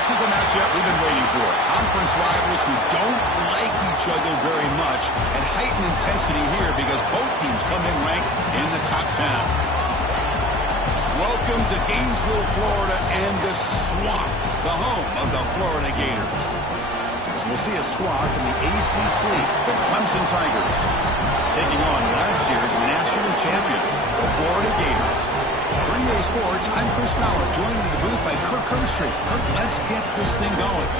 This is a matchup we've been waiting for. Conference rivals who don't like each other very much, and heightened intensity here because both teams come in ranked in the top 10. Welcome to Gainesville, Florida, and the Swamp, the home of the Florida Gators. As we'll see a squad from the ACC, the Clemson Tigers, taking on last year's national champions, the Florida Gators. For EA Sports, I'm Chris Fowler, joined in the booth by Kirk Herbstreit. Kirk, let's get this thing going.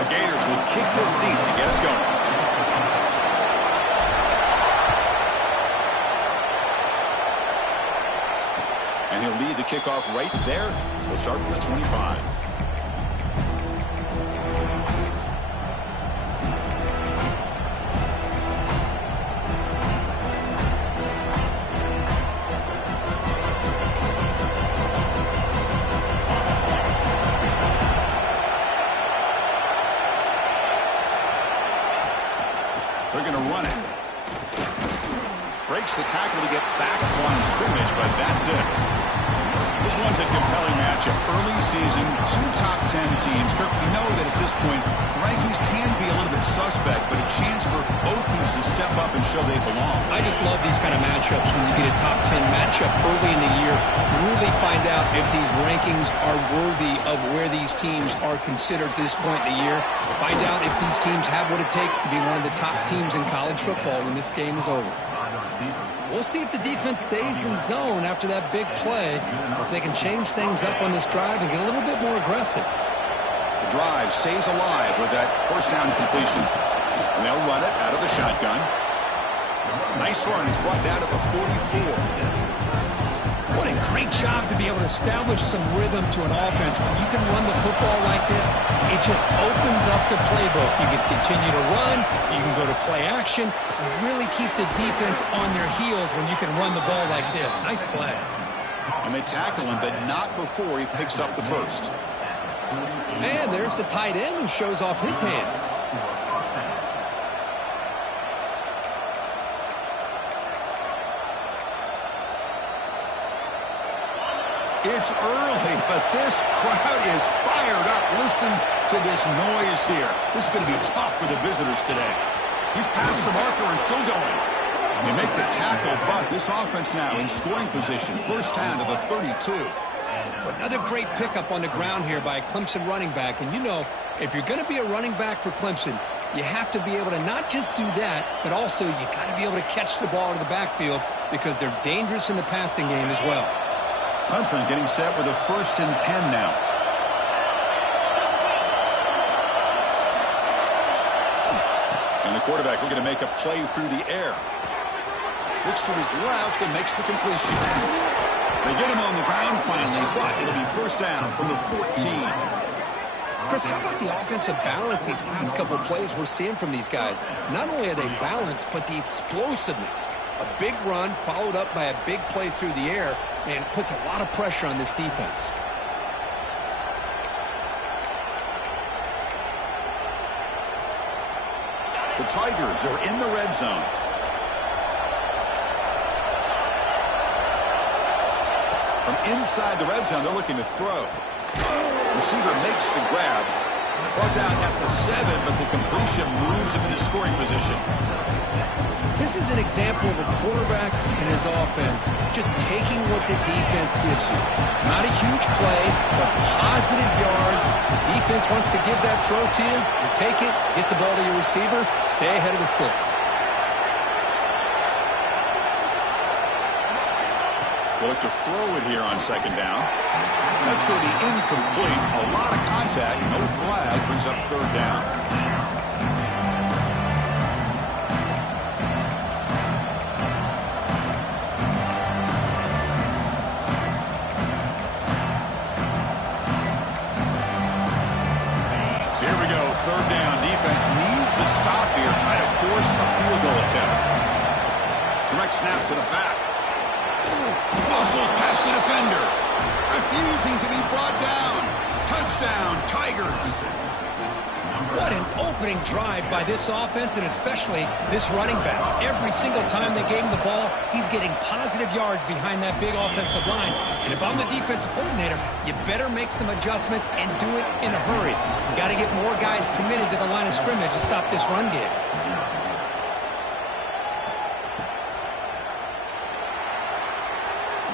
The Gators will kick this deep to get us going. And he'll lead the kickoff right there. We'll start with the 25. They're going to run it. Breaks the tackle to get back to line of scrimmage, but that's it. This one's a compelling matchup. Early season, two top 10 teams. Kirk, we know that at this point, the rankings can be a little bit suspect, but a chance for both teams to step up and show they belong. I just love these kind of matchups when you get a top 10 matchup early in the year. Really find out if these rankings are worthy of where these teams are considered at this point in the year. Find out if these teams have what it takes to be one of the top teams in college football when this game is over. We'll see if the defense stays in zone after that big play, or if they can change things up on this drive and get a little bit more aggressive. The drive stays alive with that first down completion. And they'll run it out of the shotgun. Nice run. He's brought down to the 44. What a great job to be able to establish some rhythm to an offense. When you can run the football like this, it just opens up the playbook. You can continue to run, you can go to play action, and really keep the defense on their heels when you can run the ball like this. Nice play. And they tackle him, but not before he picks up the first. And there's the tight end who shows off his hands. It's early, but this crowd is fired up. Listen to this noise here. This is going to be tough for the visitors today. He's past the marker and still going. They make the tackle, but this offense now in scoring position. First down to the 32. Another great pickup on the ground here by a Clemson running back. And you know, if you're going to be a running back for Clemson, you have to be able to not just do that, but also you got to be able to catch the ball in the backfield because they're dangerous in the passing game as well. Clemson getting set with a 1st and 10 now. And the quarterback looking to make a play through the air. Looks to his left and makes the completion. They get him on the ground finally, but it'll be first down from the 14. Chris, how about the offensive balance these last couple of plays we're seeing from these guys? Not only are they balanced, but the explosiveness. A big run followed up by a big play through the air and puts a lot of pressure on this defense. The Tigers are in the red zone. From inside the red zone, they're looking to throw. Receiver makes the grab. Brought down at the 7, but the completion moves him into scoring position. This is an example of a quarterback and his offense just taking what the defense gives you. Not a huge play, but positive yards. The defense wants to give that throw to you. You take it, get the ball to your receiver, stay ahead of the sticks. They look to throw it here on second down. That's going to be incomplete. A lot of contact, no flag, brings up third down. So here we go, third down. Defense needs a stop here, trying to force a field goal attempt. Direct snap to the back. Muscles past the defender. Refusing to be brought down. Touchdown, Tigers. What an opening drive by this offense, and especially this running back. Every single time they gave him the ball, he's getting positive yards behind that big offensive line. And if I'm the defensive coordinator, you better make some adjustments and do it in a hurry. You got to get more guys committed to the line of scrimmage to stop this run game.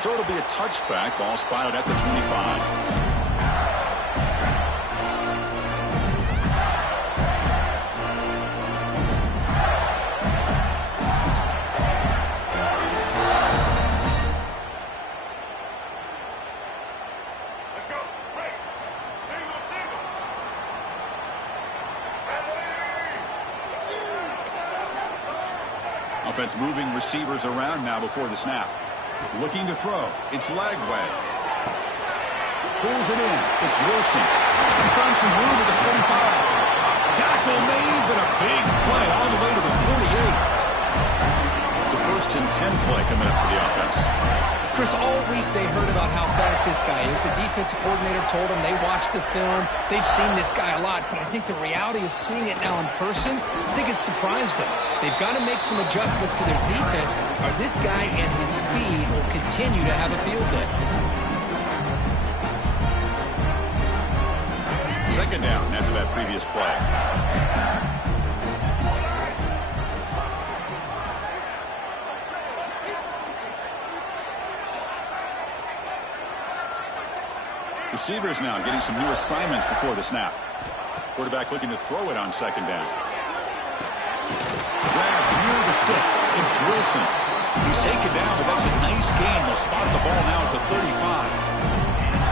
So it'll be a touchback. Ball spotted at the 25. Offense moving receivers around now before the snap. Looking to throw. It's Lagway. Pulls it in. It's Wilson. He's found some room at the 45. Tackle made, but a big play all the way to the 48. It's a 1st and 10 play coming up for the offense. Chris, all week they heard about how fast this guy is. The defensive coordinator told them they watched the film. They've seen this guy a lot, but I think the reality of seeing it now in person, I think it's surprised them. They've got to make some adjustments to their defense, or this guy and his speed will continue to have a field day. 2nd down after that previous play. Receivers now getting some new assignments before the snap. Quarterback looking to throw it on 2nd down. Grab near the sticks. It's Wilson. He's taken down, but that's a nice gain. They'll spot the ball now at the 35.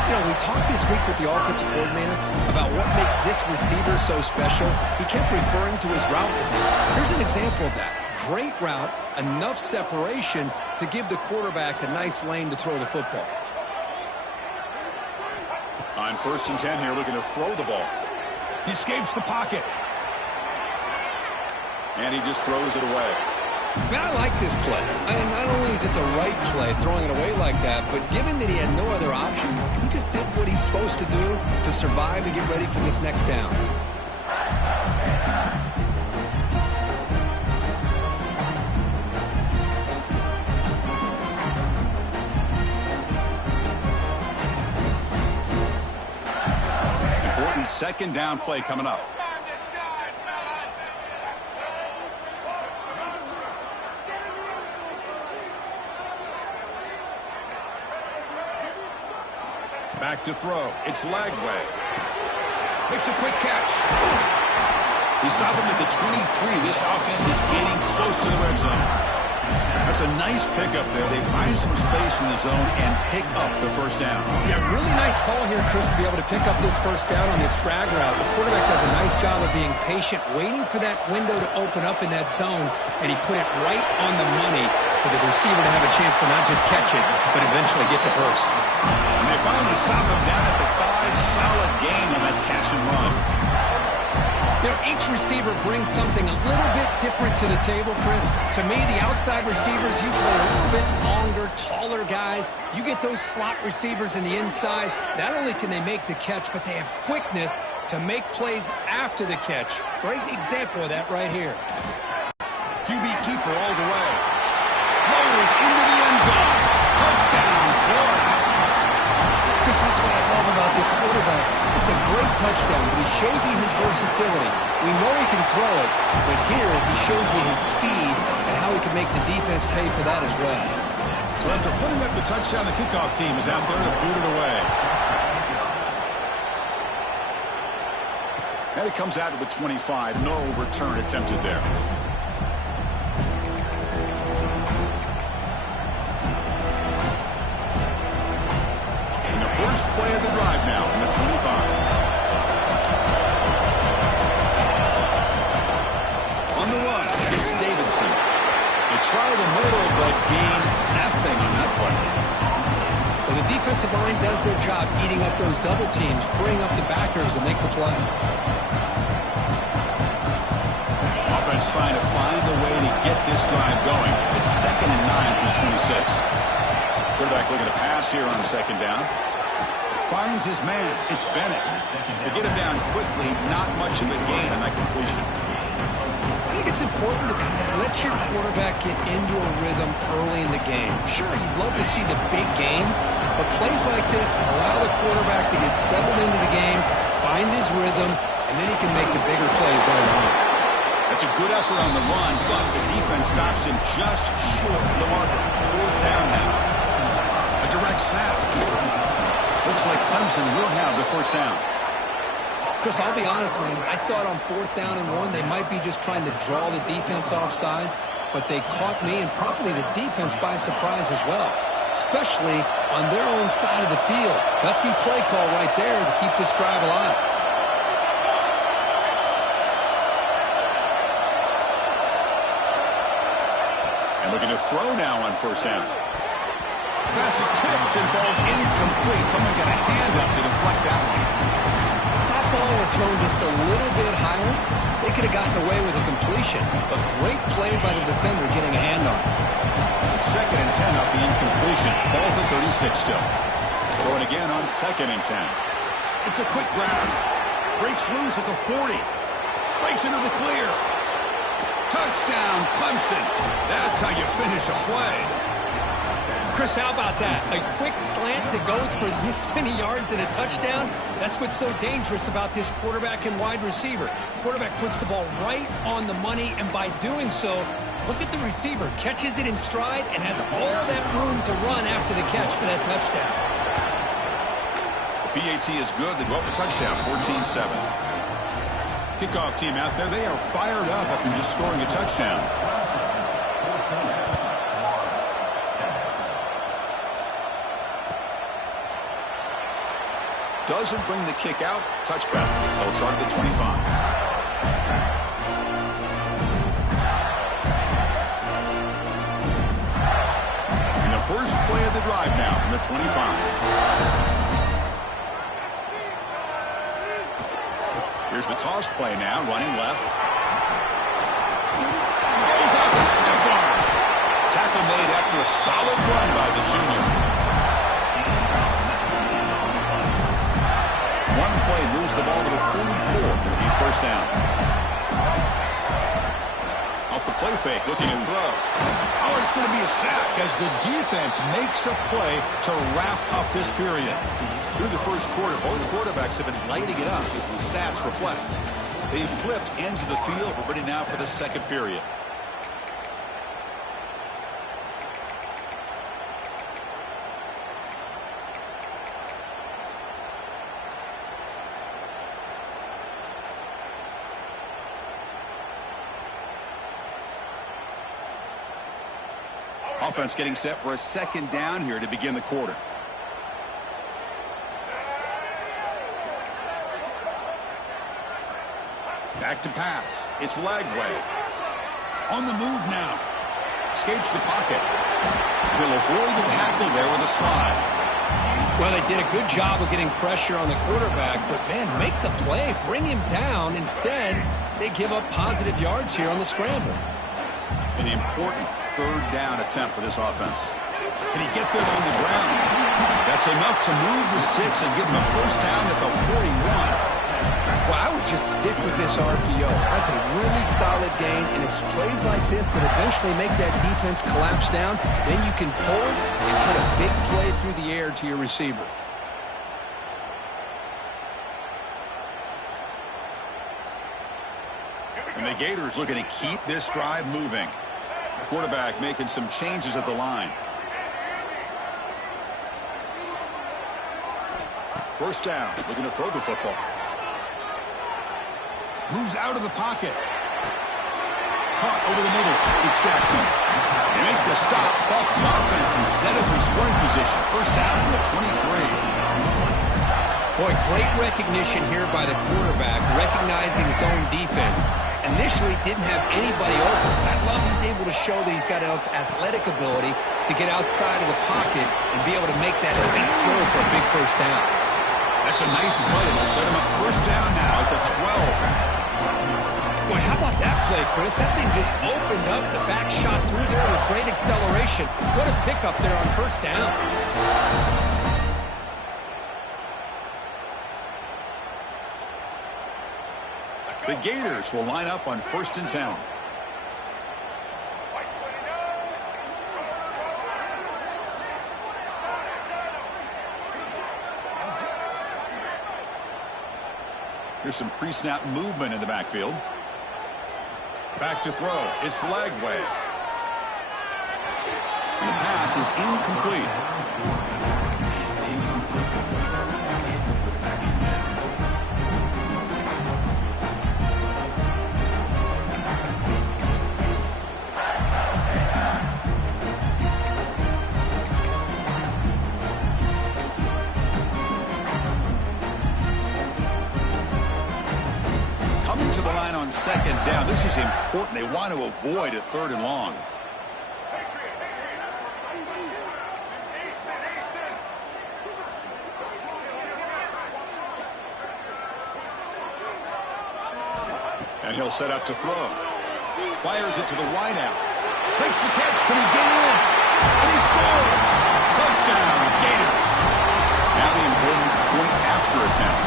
You know, we talked this week with the offensive coordinator about what makes this receiver so special. He kept referring to his route running. Here's an example of that. Great route, enough separation to give the quarterback a nice lane to throw the football. On 1st and 10 here, looking to throw the ball. He escapes the pocket. And he just throws it away. Man, I like this play. And not only is it the right play, throwing it away like that, but given that he had no other option, he just did what he's supposed to do to survive and get ready for this next down. Important 2nd down play coming up. Back to throw. It's Lagway. Makes a quick catch. He saw them at the 23. This offense is getting close to the red zone. That's a nice pickup there. They find some space in the zone and pick up the 1st down. Yeah, really nice call here, Chris, to be able to pick up this 1st down on this drag route. The quarterback does a nice job of being patient, waiting for that window to open up in that zone, and he put it right on the money for the receiver to have a chance to not just catch it, but eventually get the 1st. And they finally stop him down at the 5. Solid gain on that catch and run. You know, each receiver brings something a little bit different to the table, Chris. To me, the outside receivers usually a little bit longer, taller guys. You get those slot receivers in the inside, not only can they make the catch, but they have quickness to make plays after the catch. Great example of that right here. QB keeper all the way. Motors into the end zone. Touchdown, Florida. Chris, that's what I love about this quarterback. It's a great touchdown, but he shows you his versatility. We know he can throw it, but here he shows you his speed and how he can make the defense pay for that as well. So after putting up the touchdown, the kickoff team is out there to boot it away. And it comes out to the 25. No return attempted there. First play of the drive now from the 25. On the run, it's Davidson. They try the middle, but gain nothing on that play. Well, the defensive line does their job eating up those double teams, freeing up the backers to make the play. Offense trying to find a way to get this drive going. It's 2nd and 9 from the 26. Quarterback looking to pass here on 2nd down. Finds his man. It's Bennett. To get him down quickly, not much of a gain on that completion. I think it's important to kind of let your quarterback get into a rhythm early in the game. Sure, you'd love to see the big gains, but plays like this allow the quarterback to get settled into the game, find his rhythm, and then he can make the bigger plays later on. That's a good effort on the run, but the defense stops him just short of the marker. 4th down now. A direct snap. Looks like Clemson will have the first down. Chris, I'll be honest, man. I thought on 4th down and 1, they might be just trying to draw the defense off sides, but they caught me and probably the defense by surprise as well, especially on their own side of the field. Gutsy play call right there to keep this drive alive. And looking to throw now on 1st down. Pass is tipped and falls incomplete. Someone got a hand up to deflect that one. If that ball were thrown just a little bit higher, they could have gotten away with a completion. A great play by the defender getting a hand on it. 2nd and 10 off the incompletion. Ball to 36 still. Throwing again on 2nd and 10. It's a quick grab. Breaks loose at the 40. Breaks into the clear. Touchdown, Clemson. That's how you finish a play. Chris, how about that? A quick slant that goes for this many yards and a touchdown? That's what's so dangerous about this quarterback and wide receiver. Quarterback puts the ball right on the money, and by doing so, look at the receiver. Catches it in stride and has all that room to run after the catch for that touchdown. The PAT is good. They go up a touchdown, 14-7. Kickoff team out there, they are fired up after just scoring a touchdown. Doesn't bring the kick out. Touchback. They'll start at the 25. And the first play of the drive now from the 25. Here's the toss play now, running left. Goes out the stiff arm. Tackle made after a solid run by the junior. One play moves the ball to the 44. Going to be 1st down. Off the play fake, looking to throw. Oh, it's going to be a sack as the defense makes a play to wrap up this period. Through the 1st quarter, both quarterbacks have been lighting it up as the stats reflect. They've flipped ends of the field. We're ready now for the 2nd period. Offense getting set for a 2nd down here to begin the quarter. Back to pass. It's Lagway. On the move now. Escapes the pocket. They'll avoid the tackle there with a slide. Well, they did a good job of getting pressure on the quarterback, but, man, make the play. Bring him down. Instead, they give up positive yards here on the scramble. An important 3rd down attempt for this offense. Can he get there on the ground? That's enough to move the sticks and give him a 1st down at the 41. Well, I would just stick with this RPO. That's a really solid gain, and it's plays like this that eventually make that defense collapse down. Then you can pull it and hit a big play through the air to your receiver. And the Gators looking to keep this drive moving. Quarterback making some changes at the line. 1st down, looking to throw the football. Moves out of the pocket. Caught over the middle. It's Jackson. They make the stop. But the offense is set up in scoring position. 1st down from the 23. Boy, great recognition here by the quarterback, recognizing his own defense. Initially didn't have anybody open, but I love he's able to show that he's got enough athletic ability to get outside of the pocket and be able to make that nice throw for a big 1st down. That's a nice play. It'll set him up 1st down now at the 12. Boy, how about that play, Chris? That thing just opened up. The back shot through there with great acceleration. What a pickup there on 1st down. The Gators will line up on 1st and 10. Here's some pre-snap movement in the backfield. Back to throw. It's Lagway. And the pass is incomplete. To the line on 2nd down. This is important. They want to avoid a 3rd and long. And he'll set up to throw. Fires it to the wideout. Makes the catch. Can he get in? And he scores. Touchdown, Gators. Now the important point after attempt.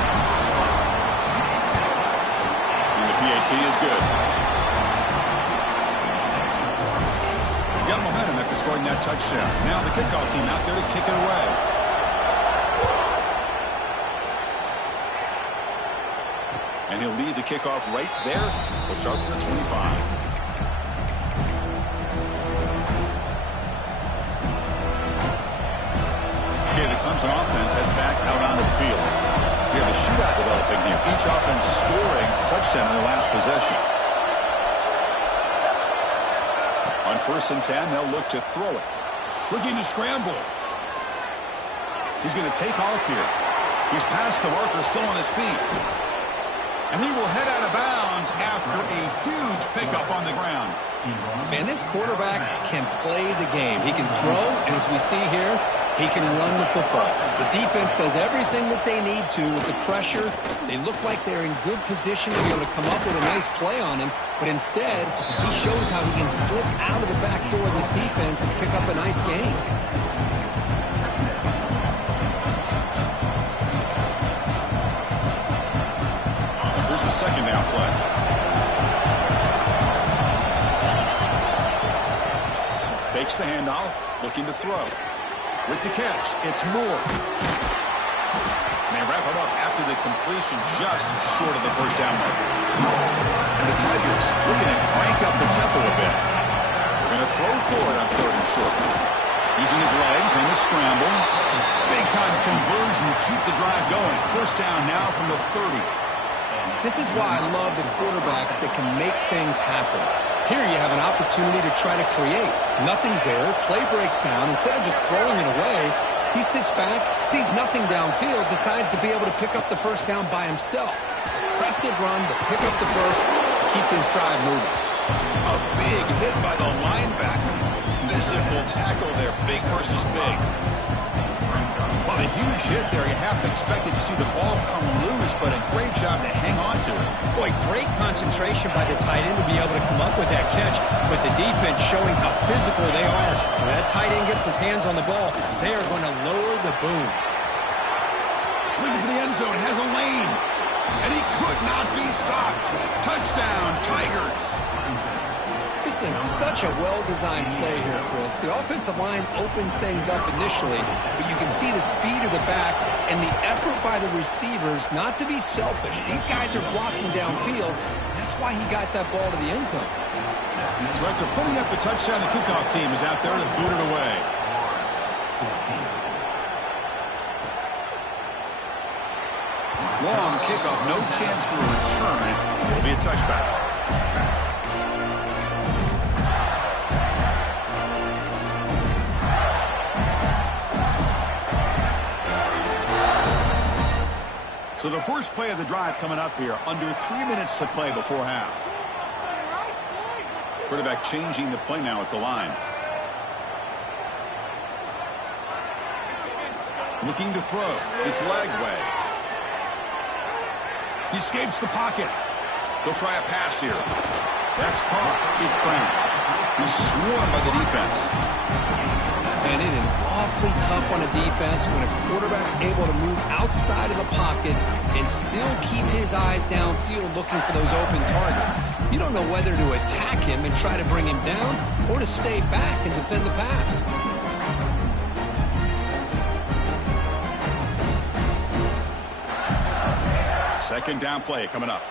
PAT is good. Got momentum after scoring that touchdown. Now the kickoff team out there to kick it away. And he'll lead the kickoff right there. We'll start with the 25. Okay, the Clemson offense heads back out onto the field. We have a shootout developing here. Each offense scoring a touchdown on the last possession. On 1st and 10, they'll look to throw it. Looking to scramble. He's going to take off here. He's past the marker, still on his feet. And he will head out of bounds after a huge pickup on the ground. Man, this quarterback can play the game. He can throw, and as we see here, he can run the football. The defense does everything that they need to with the pressure. They look like they're in good position to be able to come up with a nice play on him, but instead, he shows how he can slip out of the back door of this defense and pick up a nice gain. Here's the 2nd down play. Takes the handoff, looking to throw. With the catch, it's Moore. And they wrap it up after the completion just short of the 1st down marker. And the Tigers looking to crank up the tempo a bit. They're going to throw for it on 3rd and short. Using his legs and the scramble. Big-time conversion to keep the drive going. 1st down now from the 30. This is why I love the quarterbacks that can make things happen. Here you have an opportunity to try to create. Nothing's there. Play breaks down. Instead of just throwing it away, he sits back, sees nothing downfield, decides to be able to pick up the 1st down by himself. Impressive run to pick up the 1st, keep this drive moving. A big hit by the linebacker. Visible tackle there, big versus big. Well, a huge hit there. You have to expect it to see the ball come loose, but a great job to hang on to it. Boy, great concentration by the tight end to be able to come up with that catch, but the defense showing how physical they are. When that tight end gets his hands on the ball, they are going to lower the boom. Looking for the end zone, has a lane, and he could not be stopped. Touchdown, Tigers. This is such a well-designed play here, Chris. The offensive line opens things up initially, but you can see the speed of the back and the effort by the receivers not to be selfish. These guys are blocking downfield. That's why he got that ball to the end zone. So after putting up a touchdown, the kickoff team is out there to boot it away. Long kickoff, no chance for a return. It'll be a touchback. So the first play of the drive coming up here, under 3 minutes to play before half. Quarterback changing the play now at the line. Looking to throw. It's Lagway. He escapes the pocket. They'll try a pass here. That's caught. It's Brown. He's swarmed by the defense. And it is awfully tough on a defense when a quarterback's able to move outside of the pocket and still keep his eyes downfield looking for those open targets. You don't know whether to attack him and try to bring him down or to stay back and defend the pass. Second down play coming up.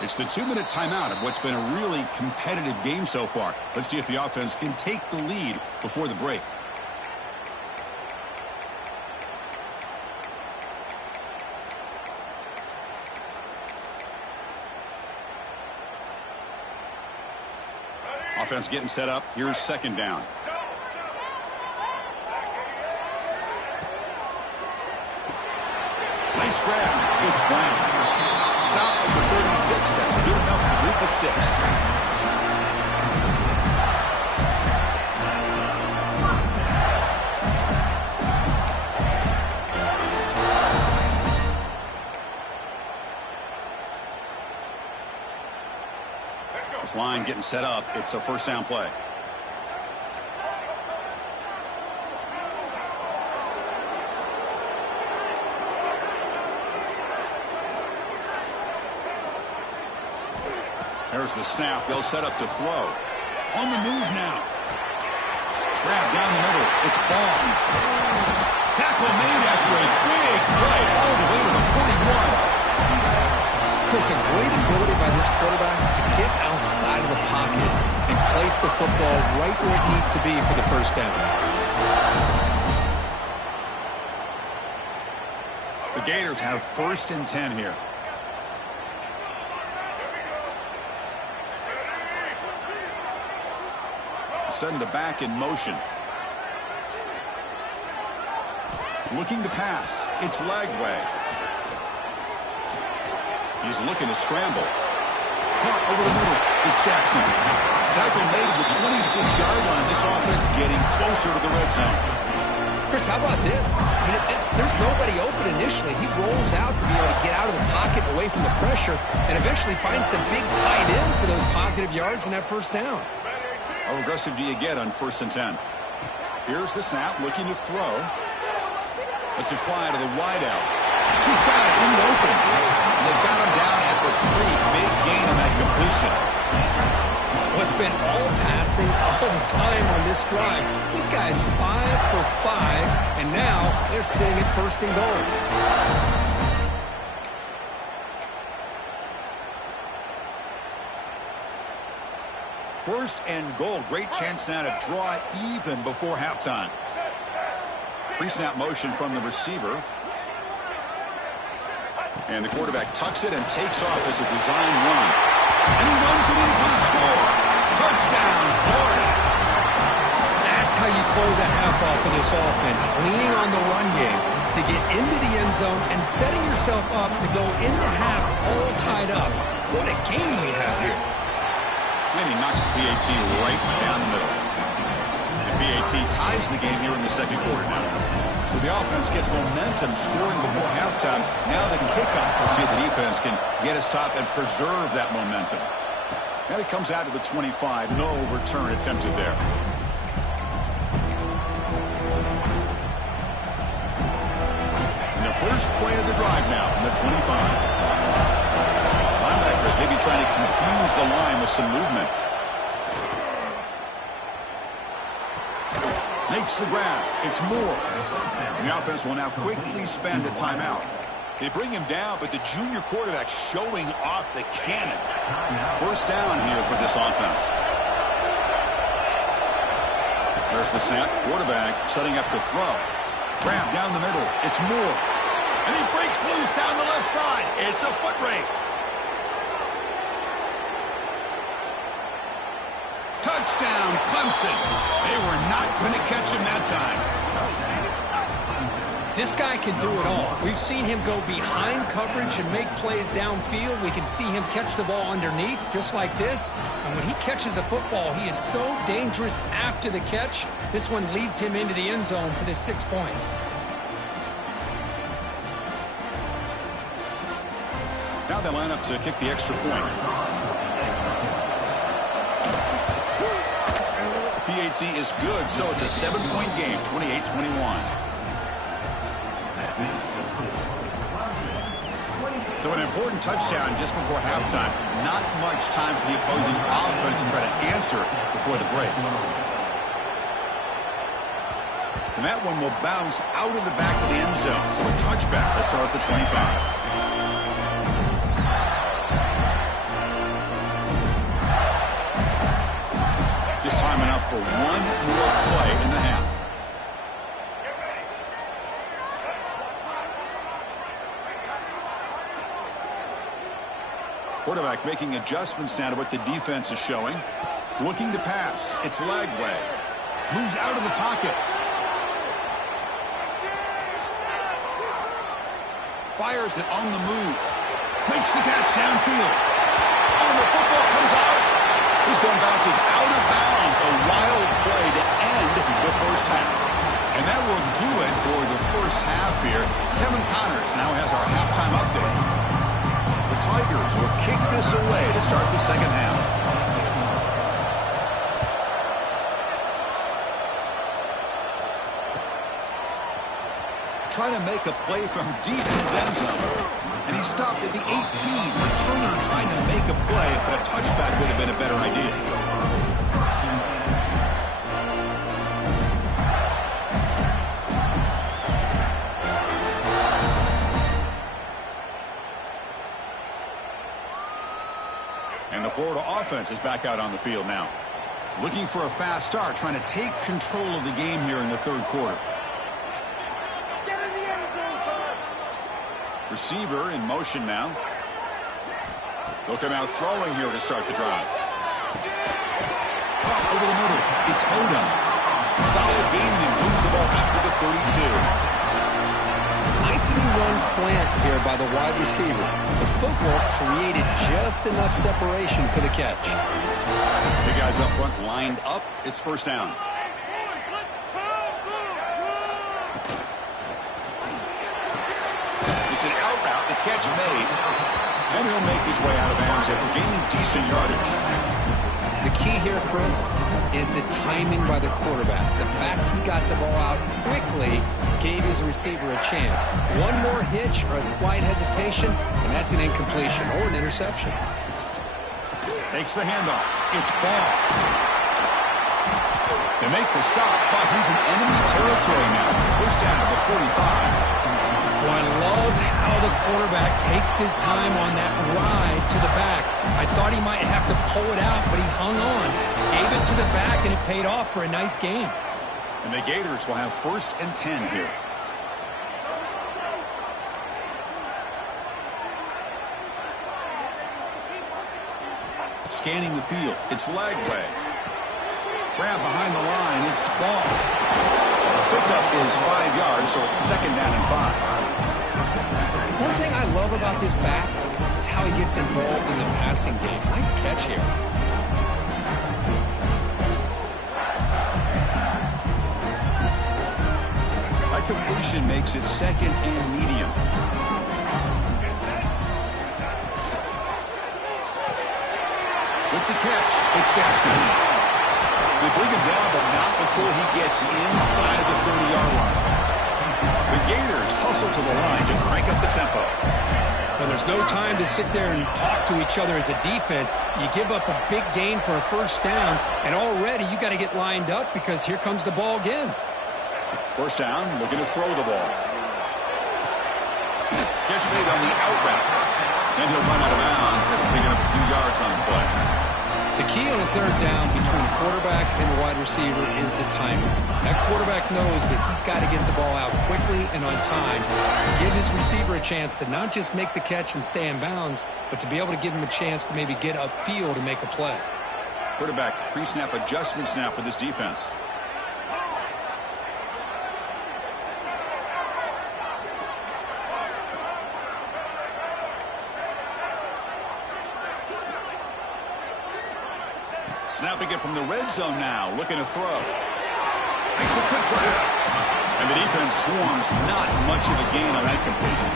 It's the 2-minute timeout of what's been a really competitive game so far. Let's see if the offense can take the lead before the break. Offense getting set up. Here's second down. Nice grab. It's Brown. Stop at the 36. That's good enough to move the sticks. This line getting set up. It's a first down play. There's the snap. They'll set up to throw. On the move now. Grab down the middle. It's Ball. Tackle made after a big play all the way to the 41. Chris, a great ability by this quarterback to get outside of the pocket and place the football right where it needs to be for the first down. The Gators have first and 10 here. Setting the back in motion. Looking to pass. It's Lagway. He's looking to scramble. Caught over the middle. It's Jackson. Tackle made at the 26-yard line. This offense getting closer to the red zone. Chris, how about this? I mean, there's nobody open initially. He rolls out to be able to get out of the pocket away from the pressure and eventually finds the big tight end for those positive yards in that first down. How aggressive do you get on first and 10? Here's the snap, looking to throw. Lets it fly to the wideout. He's got it in the open. They've got him down at the 3. Big gain on that completion. Well, it's been all passing all the time on this drive. This guy's 5 for 5, and now they're sitting at first and goal. First and goal. Great chance now to draw even before halftime. Pre-snap motion from the receiver. And the quarterback tucks it and takes off as a design run. And he runs it in for the score. Touchdown, Florida. That's how you close a half off of this offense. Leaning on the run game to get into the end zone and setting yourself up to go into half all tied up. What a game we have here. And he knocks the PAT right down the middle. The PAT ties the game here in the second quarter now. So the offense gets momentum scoring before halftime. Now the kickoff. We'll see if the defense can get his top and preserve that momentum. And it comes out to the 25. No return attempted there. And the first play of the drive now from the 25. Linebackers maybe trying to confuse the line with some movement. Makes the grab. It's Moore. The offense will now quickly spend a timeout. They bring him down, but the junior quarterback showing off the cannon. First down here for this offense. There's the snap. Quarterback setting up to throw. Grab down the middle. It's Moore. And he breaks loose down the left side. It's a foot race. Touchdown, Clemson. They were not going to catch him that time. This guy can do it all. We've seen him go behind coverage and make plays downfield. We can see him catch the ball underneath, just like this. And when he catches a football, he is so dangerous after the catch. This one leads him into the end zone for the 6 points. Now they line up to kick the extra point. PAT is good, so it's a 7-point game, 28-21. So an important touchdown just before halftime. Not much time for the opposing offense to try to answer before the break. And that one will bounce out of the back of the end zone. So a touchback to start the 25. Just time enough for one more play in the half. Quarterback making adjustments now to what the defense is showing. Looking to pass. It's leg way. Moves out of the pocket. Fires it on the move. Makes the catch downfield. Oh, the football comes out. This one bounces out of bounds. A wild play to end the first half. And that will do it for the first half here. Kevin Connors now has our halftime update. The Tigers will kick this away to start the second half. Trying to make a play from deep in his end zone. And he stopped at the 18. Returner trying to make a play, but a touchback would have been a better idea. And the Florida offense is back out on the field now. Looking for a fast start, trying to take control of the game here in the third quarter. Receiver in motion now. They'll come out throwing here to start the drive. Pop over the middle. It's Odom. Solid gain there. Moves the ball back to the 32. Nicely run slant here by the wide receiver. The footwork created just enough separation for the catch. The guys up front lined up. It's first down. It's an out route, the catch made, and he'll make his way out of bounds after gaining decent yardage. The key here, Chris, is the timing by the quarterback. The fact he got the ball out quickly gave his receiver a chance. One more hitch or a slight hesitation, and that's an incompletion or an interception. Takes the handoff. It's ball. They make the stop, but he's in enemy territory now. First down at the 45. Well, I love how the quarterback takes his time on that ride to the back. I thought he might have to pull it out, but he hung on. Gave it to the back, and it paid off for a nice gain. And the Gators will have 1st and 10 here. Scanning the field. It's leg way. Grab behind the line. It's ball. Pickup is 5 yards, so it's second down and 5. One thing I love about this back is how he gets involved in the passing game. Nice catch here. That completion makes it second and medium. With the catch, it's Jackson. They bring him down, but not before he gets inside the 30-yard line. The Gators hustle to the line to crank up the tempo. Well, there's no time to sit there and talk to each other as a defense. You give up a big gain for a first down, and already you got to get lined up because here comes the ball again. First down, looking to throw the ball. Catch made on the out route. And he'll run out of bounds, picking up a few yards on the play. The key on a third down between the quarterback and the wide receiver is the timing. That quarterback knows that he's got to get the ball out quickly and on time to give his receiver a chance to not just make the catch and stay in bounds, but to be able to give him a chance to maybe get upfield and make a play. Quarterback pre-snap adjustments now for this defense. Snapping it from the red zone now, looking to throw. Makes a quick grab. And the defense swarms, not much of a gain on that completion.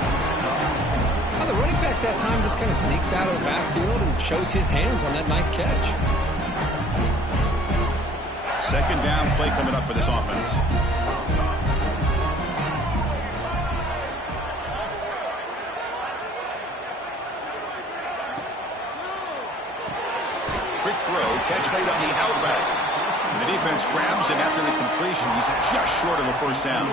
Well, the running back that time just kind of sneaks out of the backfield and shows his hands on that nice catch. Second down play coming up for this offense. Quick throw, catch made on the out route. The defense grabs him after the completion. He's just short of a first down.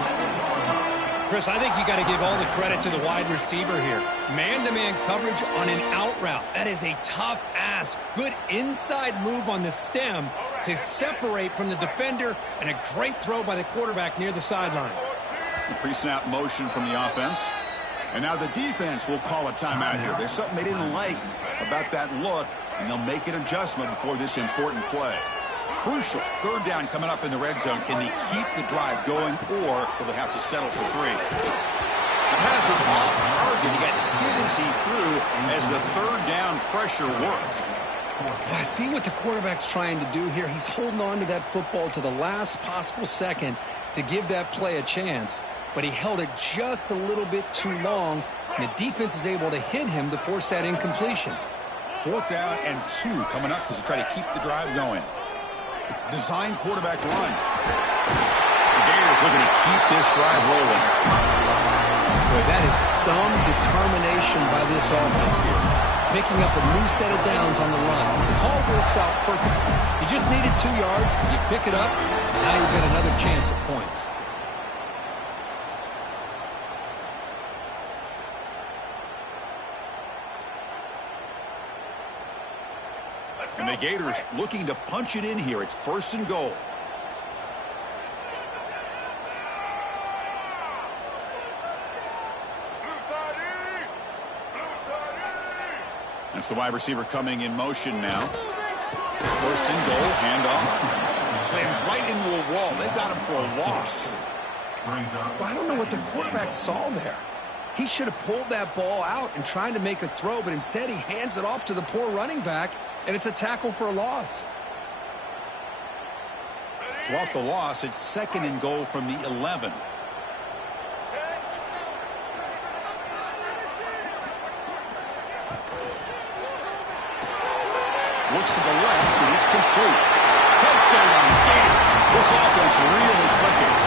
Chris, I think you got to give all the credit to the wide receiver here. Man-to-man coverage on an out route. That is a tough ask. Good inside move on the stem to separate from the defender, and a great throw by the quarterback near the sideline. The pre-snap motion from the offense. And now the defense will call a timeout here. There's something they didn't like about that look, and they'll make an adjustment before this important play. Crucial third down coming up in the red zone. Can they keep the drive going, or will they have to settle for 3? The pass is off target. He got hit as he threw as the third down pressure works. I see what the quarterback's trying to do here. He's holding on to that football to the last possible second to give that play a chance, but he held it just a little bit too long, and the defense is able to hit him to force that incompletion. 4th down and 2 coming up as they try to keep the drive going. Design quarterback run. The Gators looking to keep this drive rolling. Boy, that is some determination by this offense here. Picking up a new set of downs on the run. The call works out perfectly. You just needed 2 yards. You pick it up. And now you've got another chance at points. And the Gators looking to punch it in here. It's 1st and goal. That's the wide receiver coming in motion now. 1st and goal, handoff. Slams right into a wall. They've got him for a loss. Well, I don't know what the quarterback saw there. He should have pulled that ball out and tried to make a throw, but instead he hands it off to the poor running back, and it's a tackle for a loss. So off the loss, it's 2nd and goal from the 11. Looks to the left, and it's complete. Touchdown, Gator. This offense really clicking.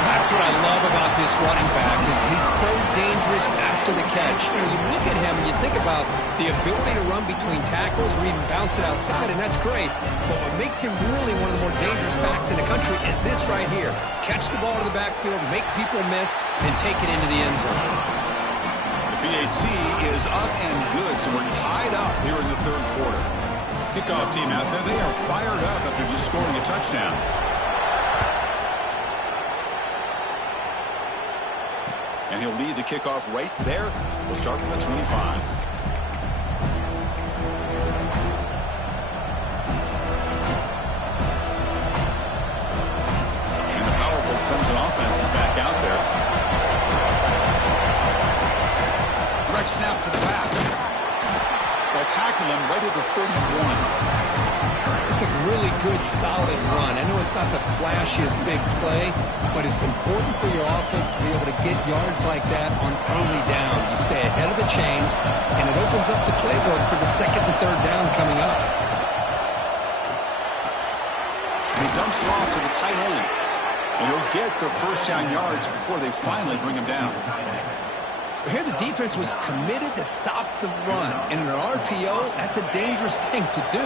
That's what I love about this running back is he's so dangerous after the catch. You know, you look at him and you think about the ability to run between tackles or even bounce it outside, and that's great. But what makes him really one of the more dangerous backs in the country is this right here. Catch the ball to the backfield, make people miss, and take it into the end zone. The PAT is up and good, so we're tied up here in the 3rd quarter. Kickoff team out there, they are fired up after just scoring a touchdown. And he'll lead the kickoff right there. We'll start from the 25. And the powerful Clemson offense is back out there. Direct snap to the back. They'll tackle him right at the 31. It's a really good, solid run. I know it's not the flashiest big play, but it's important for your offense to be able to get yards like that on early downs. You stay ahead of the chains, and it opens up the playbook for the 2nd and 3rd down coming up. And he dumps it off to the tight end. And he'll get the 1st down yards before they finally bring him down. Here the defense was committed to stop the run. And in an RPO, that's a dangerous thing to do.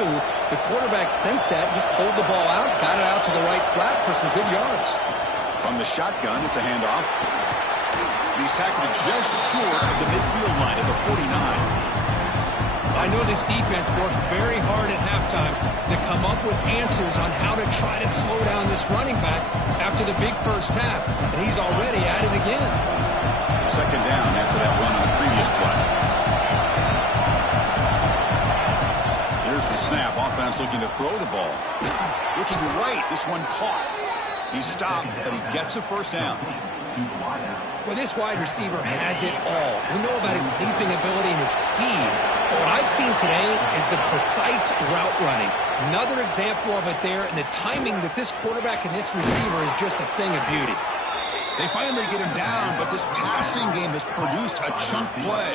The quarterback sensed that, just pulled the ball out, got it out to the right flat for some good yards. From the shotgun, it's a handoff. He's tackled just short of the midfield line at the 49. I know this defense worked very hard at halftime to come up with answers on how to try to slow down this running back after the big first half. And he's already at it again. 2nd down after that run on the previous play. Here's the snap. Offense looking to throw the ball. Looking right. This one caught. He stopped, but he gets a 1st down. Well, this wide receiver has it all. We know about his leaping ability and his speed. But what I've seen today is the precise route running. Another example of it there, and the timing with this quarterback and this receiver is just a thing of beauty. They finally get him down, but this passing game has produced a chunk play.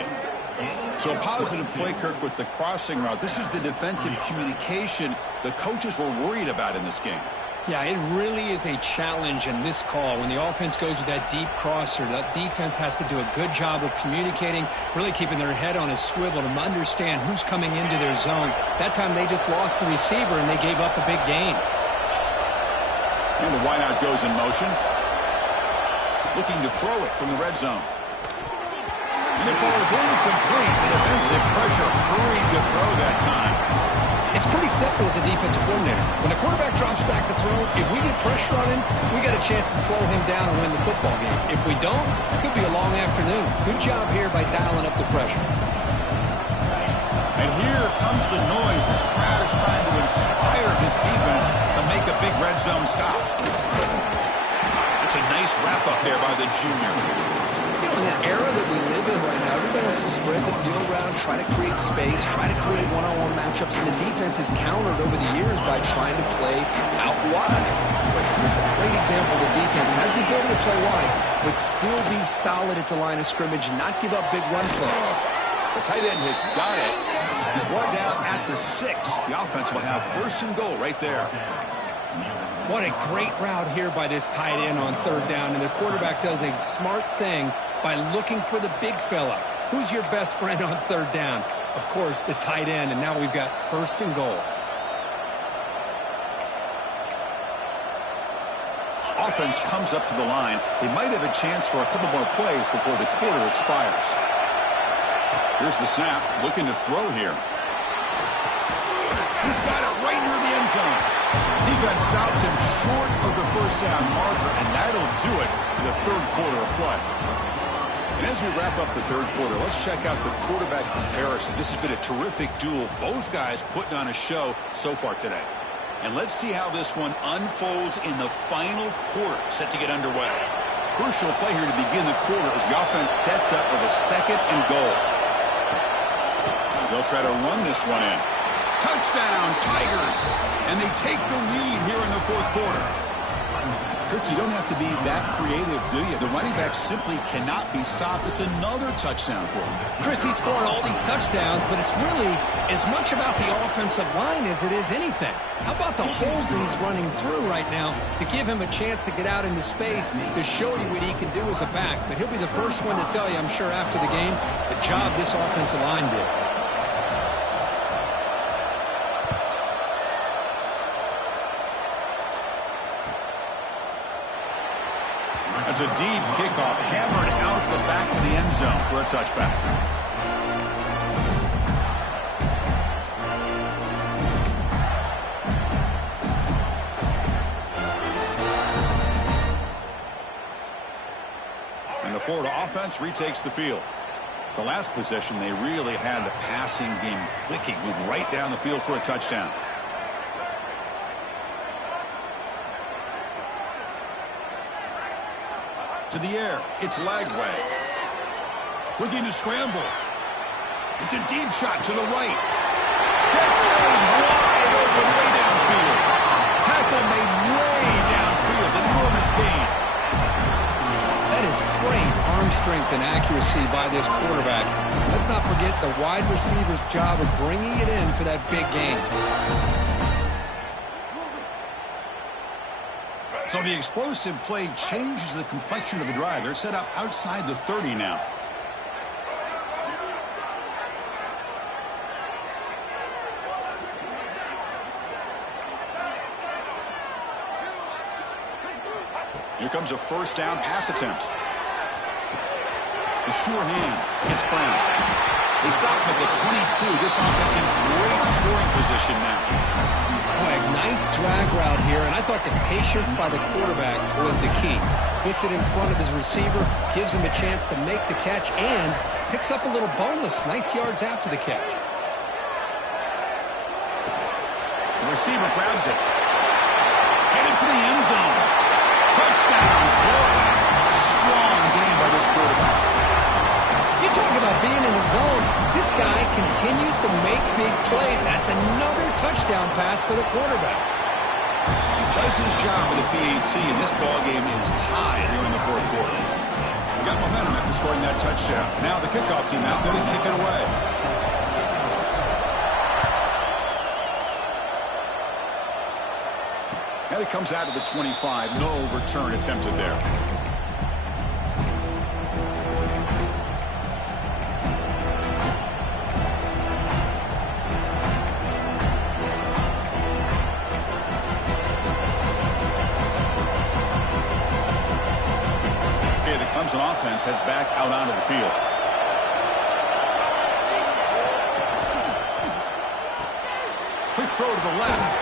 So a positive play, Kirk, with the crossing route. This is the defensive communication the coaches were worried about in this game. Yeah, it really is a challenge in this call. When the offense goes with that deep crosser, that defense has to do a good job of communicating, really keeping their head on a swivel to understand who's coming into their zone. That time they just lost the receiver and they gave up a big gain. And the wideout goes in motion. Looking to throw it from the red zone. And it falls incomplete. The defensive pressure hurried to throw that time. It's pretty simple as a defensive coordinator. When the quarterback drops back to throw, if we get pressure on him, we got a chance to slow him down and win the football game. If we don't, it could be a long afternoon. Good job here by dialing up the pressure. And here comes the noise. This crowd is trying to inspire this defense to make a big red zone stop. That's a nice wrap-up there by the junior. You know, in that era that we live in right now, everybody wants to spread the field around, try to create space, try to create one-on-one matchups, and the defense is countered over the years by trying to play out wide. But here's a great example. The defense has the ability to play wide, but still be solid at the line of scrimmage and not give up big run plays. The tight end has got it. He's brought down at the 6. The offense will have first and goal right there. What a great route here by this tight end on third down, and the quarterback does a smart thing by looking for the big fella. Who's your best friend on third down? Of course, the tight end, and now we've got first and goal. Offense comes up to the line. They might have a chance for a couple more plays before the quarter expires. Here's the snap, looking to throw here. He's got it right near the end zone. Defense stops him short of the first down marker, and that'll do it for the third quarter of play. And as we wrap up the third quarter, let's check out the quarterback comparison. This has been a terrific duel. Both guys putting on a show so far today. And let's see how this one unfolds in the final quarter, set to get underway. Crucial play here to begin the quarter as the offense sets up with a second and goal. They'll try to run this one in. Touchdown, Tigers! And they take the lead here in the fourth quarter. Kirk, you don't have to be that creative, do you? The running back simply cannot be stopped. It's another touchdown for him. Chris, he's scoring all these touchdowns, but it's really as much about the offensive line as it is anything. How about the holes that he's running through right now to give him a chance to get out into space to show you what he can do as a back? But he'll be the first one to tell you, I'm sure, after the game, the job this offensive line did. That's a deep kickoff, hammered out the back of the end zone for a touchback. And the Florida offense retakes the field. The last possession, they really had the passing game clicking, moved right down the field for a touchdown. To the air, it's Lagway. Looking to scramble. It's a deep shot to the right. Catch made wide open way downfield. Tackle made way downfield. Enormous gain. That is great arm strength and accuracy by this quarterback. Let's not forget the wide receiver's job of bringing it in for that big gain. So the explosive play changes the complexion of the drive. They're set up outside the 30 now. Here comes a first down pass attempt. The sure hands. It's Brown. They stop him at the 22. This offense in great scoring position now. Boy, a nice drag route here, and I thought the patience by the quarterback was the key. Puts it in front of his receiver, gives him a chance to make the catch, and picks up a little bonus. Nice yards after the catch. The receiver grabs it. Headed for the end zone. Touchdown, Florida. Strong game by this quarterback. You talk about being in the zone. This guy continues to make big plays. That's another touchdown pass for the quarterback. He does his job with a PAT, and this ball game is tied here in the fourth quarter. We got momentum after scoring that touchdown. Now the kickoff team out there to kick it away. And it comes out of the 25. No return attempted there. Clemson offense heads back out onto the field. Quick throw to the left.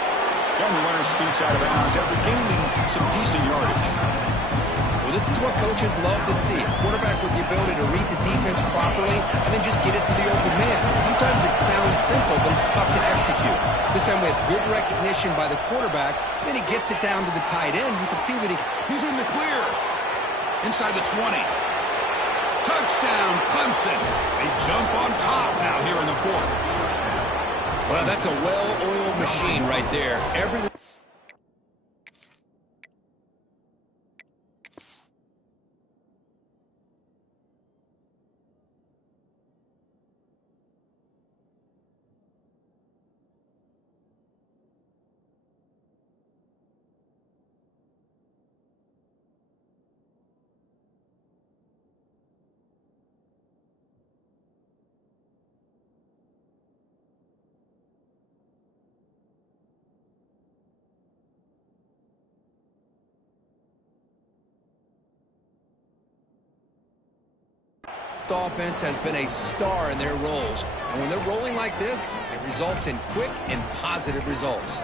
And the runner scoots out of bounds after gaining some decent yardage. Well, this is what coaches love to see. A quarterback with the ability to read the defense properly and then just get it to the open man. Sometimes it sounds simple, but it's tough to execute. This time we have good recognition by the quarterback. Then he gets it down to the tight end. You can see that he's in the clear. Inside the 20. Touchdown, Clemson. They jump on top now here in the fourth. Well, that's a well-oiled machine right there. This offense has been a star in their roles. And when they're rolling like this, it results in quick and positive results.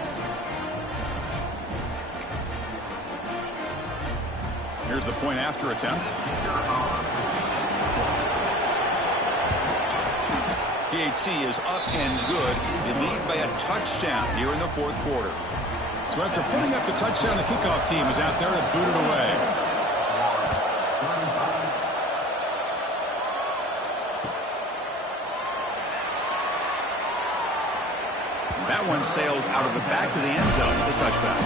Here's the point after attempt. PAT is up and good. They lead by a touchdown here in the fourth quarter. So after putting up the touchdown, the kickoff team is out there to boot it away. That one sails out of the back of the end zone with a touchback.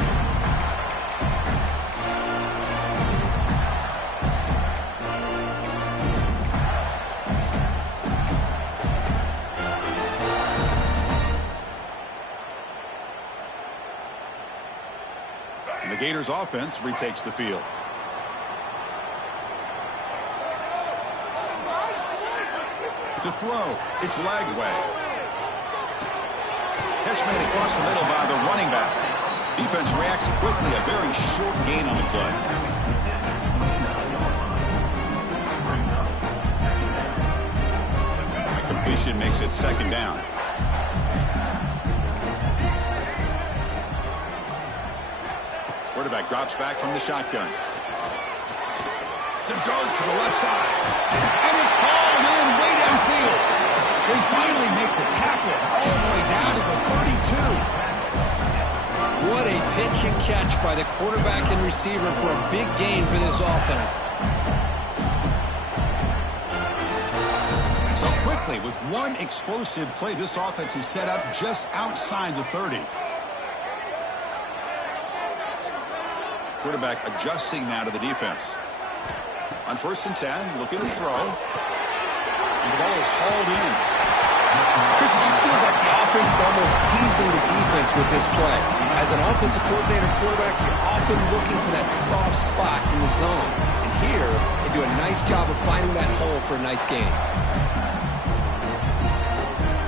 And the Gators offense retakes the field. To throw, it's Lagway. Catch made across the middle by the running back. Defense reacts quickly. A very short gain on the play. The completion makes it second down. Quarterback drops back from the shotgun. To dart to the left side. And it's hauled in way downfield. They finally make the tackle all the way down to the 32. What a pitch and catch by the quarterback and receiver for a big gain for this offense. So quickly, with one explosive play, this offense is set up just outside the 30. Quarterback adjusting now to the defense. On 1st and 10, looking to throw. And the ball is hauled in. Chris, it just feels like the offense is almost teasing the defense with this play. As an offensive coordinator quarterback, you're often looking for that soft spot in the zone. And here, they do a nice job of finding that hole for a nice gain.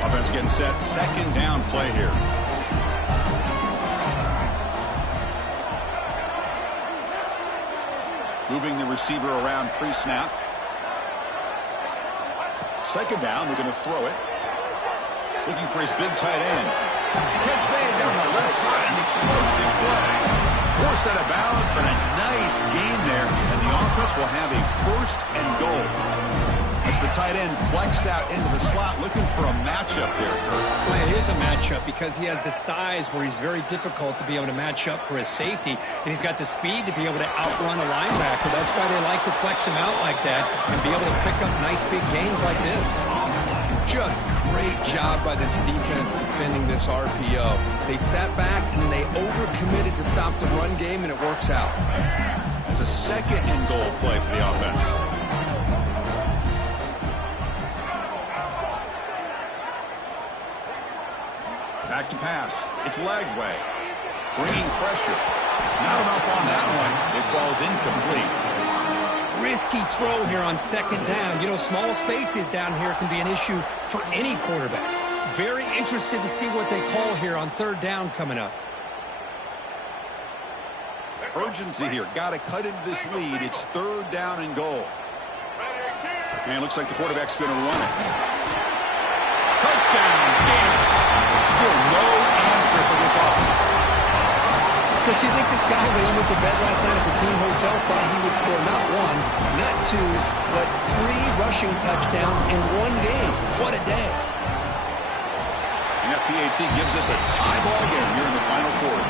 Offense getting set. Second down play here. Moving the receiver around pre-snap. Second down, we're going to throw it. Looking for his big tight end. Catch made down the left side. An explosive play. Forced out of bounds, but a nice gain there. And the offense will have a 1st and goal. As the tight end flex out into the slot, looking for a matchup there, Kurt. Well, it is a matchup because he has the size where he's very difficult to be able to match up for his safety. And he's got the speed to be able to outrun a linebacker. That's why they like to flex him out like that and be able to pick up nice big gains like this. Just great job by this defense defending this RPO. They sat back and then they overcommitted to stop the run game, and it works out. That's a 2nd and goal play for the offense. Back to pass. It's Lagway. Bringing pressure. Not enough on that one. It falls incomplete. Risky throw here on second down. You know, small spaces down here can be an issue for any quarterback. Very interested to see what they call here on third down coming up. Urgency here. Got to cut into this lead. It's third down and goal. And it looks like the quarterback's going to run it. Touchdown, Gators. Still no answer for this offense. Because you think this guy, when he went to bed last night at the team hotel, thought he would score not one, not two, but 3 rushing touchdowns in one game. What a day. And FPAT gives us a tie ball game here in the final quarter.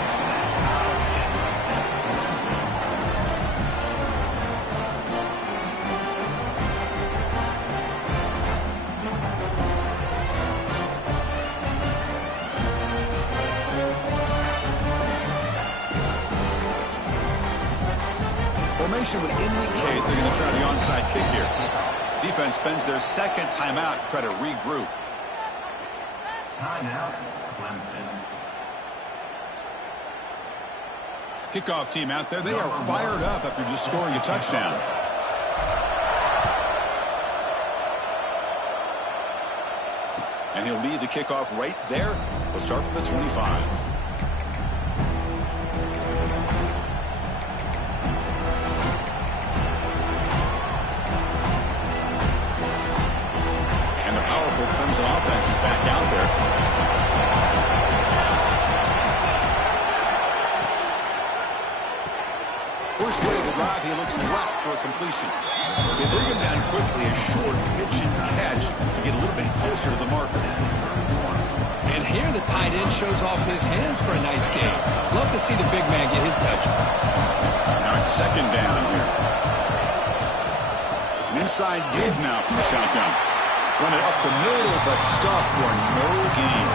Formation would indicate they're going to try the onside kick here. Defense spends their second timeout to try to regroup. Timeout, Clemson. Kickoff team out there. They are fired up after just scoring a touchdown. And he'll lead the kickoff right there. He'll start from the 25. Clemson offense is back out there. First play of the drive, he looks left for a completion. They bring him down quickly, a short pitch and catch to get a little bit closer to the marker. And here the tight end shows off his hands for a nice game. Love to see the big man get his touches. Now it's second down here. An inside give now from the shotgun. Run it up the middle, but stuffed for no gain.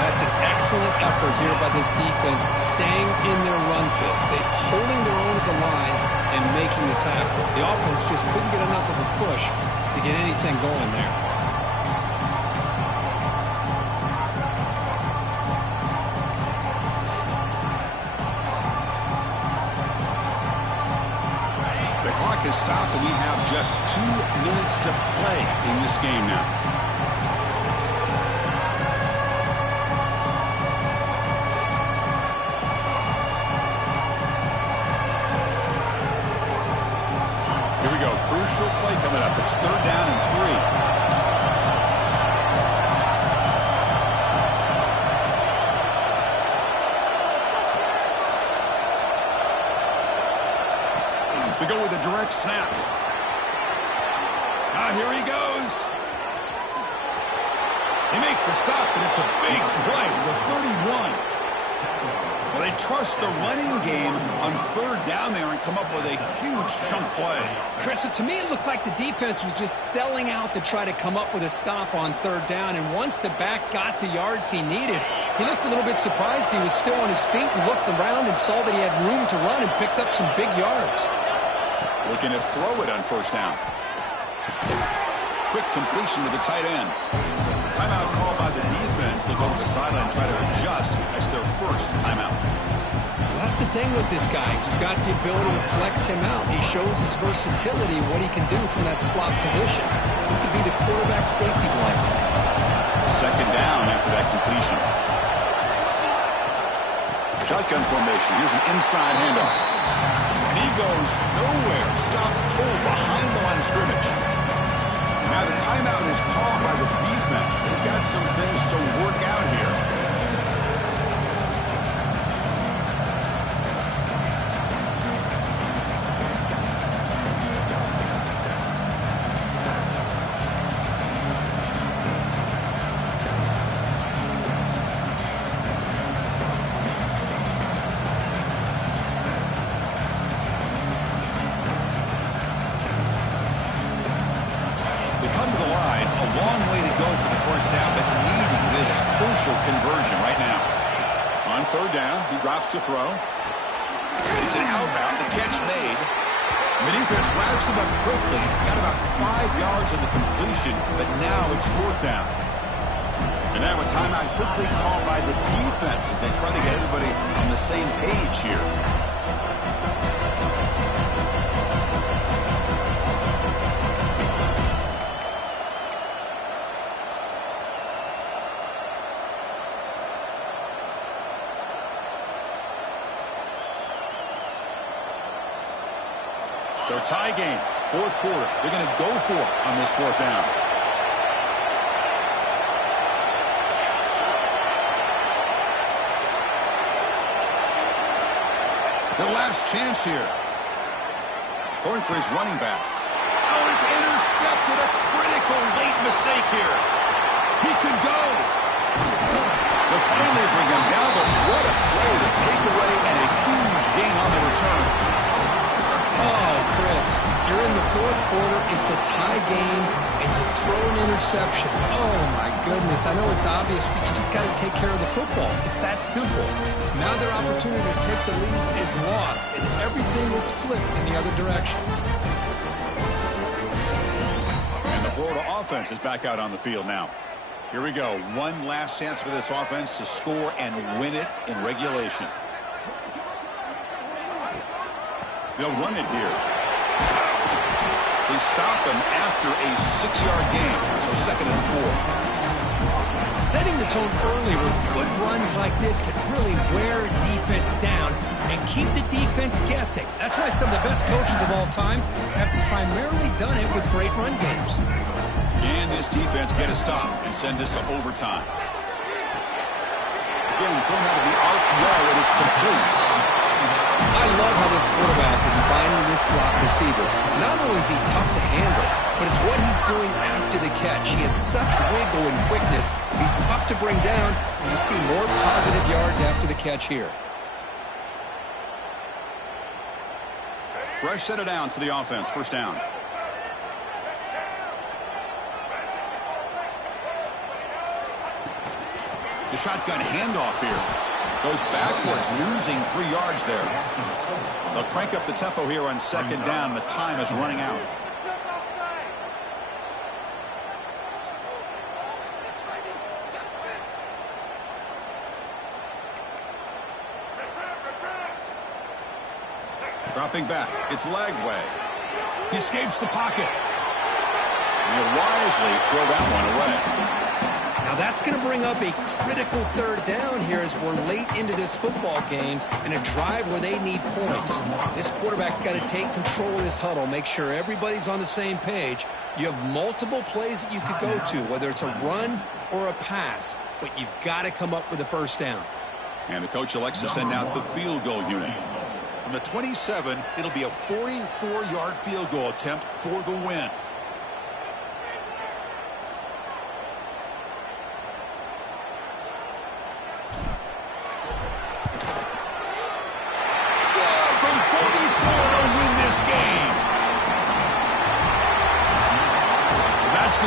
That's an excellent effort here by this defense, staying in their run fits. They're holding their own at the line and making the tackle. The offense just couldn't get enough of a push to get anything going there. The clock has stopped, and we have just 2 minutes to play in this game now. Here we go. Crucial play coming up. It's third down and 3. To go with a direct snap. Here he goes. They make the stop, and it's a big play with 31. Well, they trust the running game on third down there and come up with a huge chunk play. Chris, to me it looked like the defense was just selling out to try to come up with a stop on third down, and once the back got the yards he needed, he looked a little bit surprised. He was still on his feet and looked around and saw that he had room to run and picked up some big yards. Looking to throw it on first down. Quick completion to the tight end. Timeout called by the defense. They'll go to the sideline and try to adjust. That's their first timeout. That's the thing with this guy. You've got the ability to flex him out. He shows his versatility, what he can do from that slot position. He could be the quarterback safety blanket. Second down after that completion. Shotgun formation. Here's an inside handoff. And he goes nowhere. Stop pull behind the line of scrimmage. Now the timeout is called by the defense. They've got some things to work out here. Conversion right now. On third down, he drops to throw. It's an out route, the catch made. The defense wraps him up quickly. Got about 5 yards on the completion, but now it's fourth down. And now a timeout quickly called by the defense as they try to get everybody on the same page here. So tie game, fourth quarter. They're going to go for it on this fourth down. Their last chance here. Throwing for his running back. Oh, it's intercepted. A critical late mistake here. He could go. They'll finally bring him down, but what a play. The takeaway and a huge gain on the return. Oh, Chris, you're in the fourth quarter, it's a tie game, and you throw an interception. Oh, my goodness. I know it's obvious, but you just got to take care of the football. It's that simple. Now their opportunity to take the lead is lost, and everything is flipped in the other direction. And the Florida offense is back out on the field now. Here we go. One last chance for this offense to score and win it in regulation. They'll run it here. They stop him after a 6-yard gain, so 2nd and 4. Setting the tone early with good runs like this can really wear a defense down and keep the defense guessing. That's why some of the best coaches of all time have primarily done it with great run games. And this defense get a stop and send this to overtime. Again, thrown out of the RPO, and it's complete. I love how this quarterback is finding this slot receiver. Not only is he tough to handle, but it's what he's doing after the catch. He has such wiggle and quickness. He's tough to bring down, and you see more positive yards after the catch here. Fresh set of downs for the offense. First down. The shotgun handoff here. Goes backwards, losing 3 yards there. They'll crank up the tempo here on 2nd down. The time is running out. Dropping back. It's Lagway. He escapes the pocket. And he'll wisely throw that one away. Now that's going to bring up a critical 3rd down here as we're late into this football game and a drive where they need points. This quarterback's got to take control of this huddle, make sure everybody's on the same page. You have multiple plays that you could go to, whether it's a run or a pass, but you've got to come up with a 1st down. And the coach elects to send out the field goal unit. On the 27, it'll be a 44-yard field goal attempt for the win.